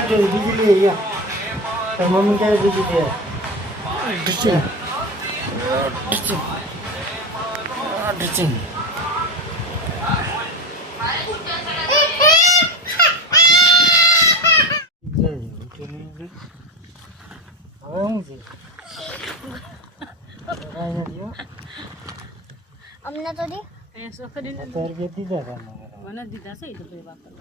રાખજો બીજી લઈ ગયા તો મમ્મી ક્યારે બીજી દે હવે શું છે અમને તો દે અત્યારે દીધા મને દીધા છે તો બે વાપર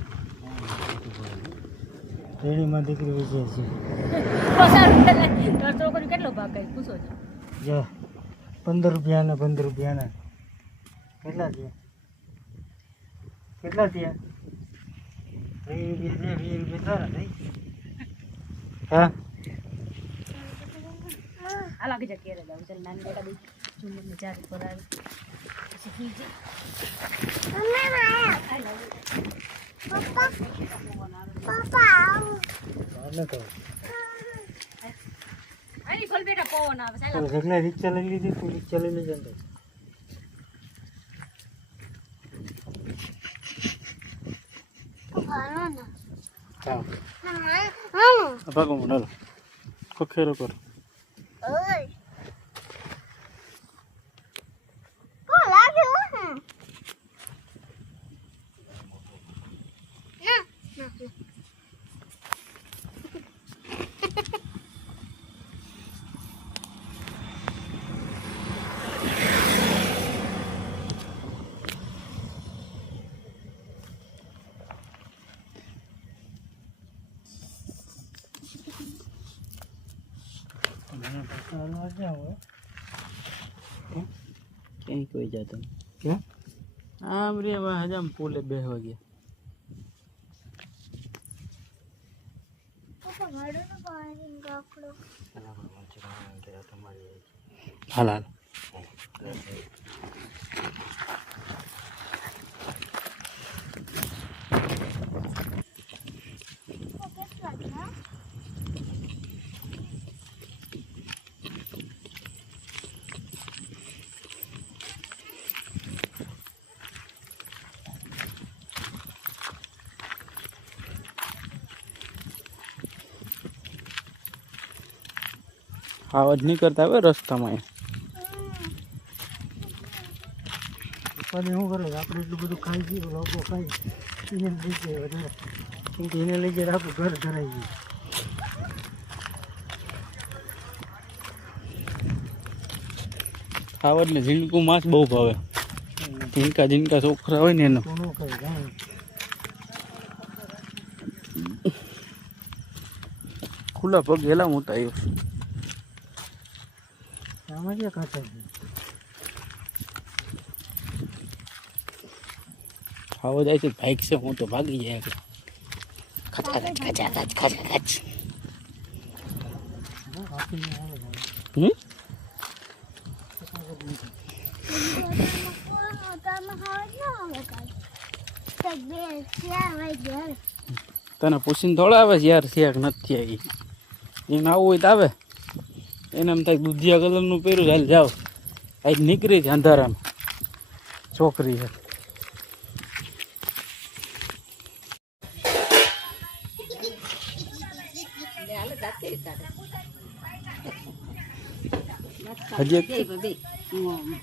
રેડીમાં દીકરી વિશે છે છોકરી કેટલો ભાગ કઈ પૂછો છો જો 15 રૂપિયાના 15 રૂપિયાના કેટલા થયા 20 રૂપિયા નહીં હા આ લાગી જાય કેરે જાવ ચાલ નાની બેટા બી ચુમ્મન ચાર પર આવે પછી ફીજી આની ફલ બેટા પવન આવે સાલા જગના રિક્ષા લઈ લીધી તું રિક્ષા લઈ લેજે ને હા ભાગો મને કોખેરો કર ક્યાંય કોઈ જતો ક્યાં આમ રે હજામ પુલે બેસવા ગયા હાલ હાલ આવાજ નહીં કરતા હવે રસ્તામાં પપ્પાને શું કરે આપણે એટલું બધું ખાઈ ગયું લોકો ખાઈ એને લઈ જાય વધારે કેમ કે એને લઈ જાય આપણું ઘર ધરાઈ ગયું આવાજ ને ઝીણકું માছ બહુ ભાવે ઝીણકા છોકરા હોય ને એનો કોનું કઈ જાણે ખુલ્લા પગ હેલા મોટા આવ્યો આમાં ક્યાં ખાતા છે આવો જાય છે બાઈક છે હું તો ભાગી જાય ખચ હમ તને પૂછીને થોડા આવે છે યાર શેક નથી આવી એને આવું હોય તો આવે એને એમ થાય દૂધિયા કલરનું પહેર્યું હાલ જાઓ આજ નીકળી છે અંધારામાં છોકરી છે હજી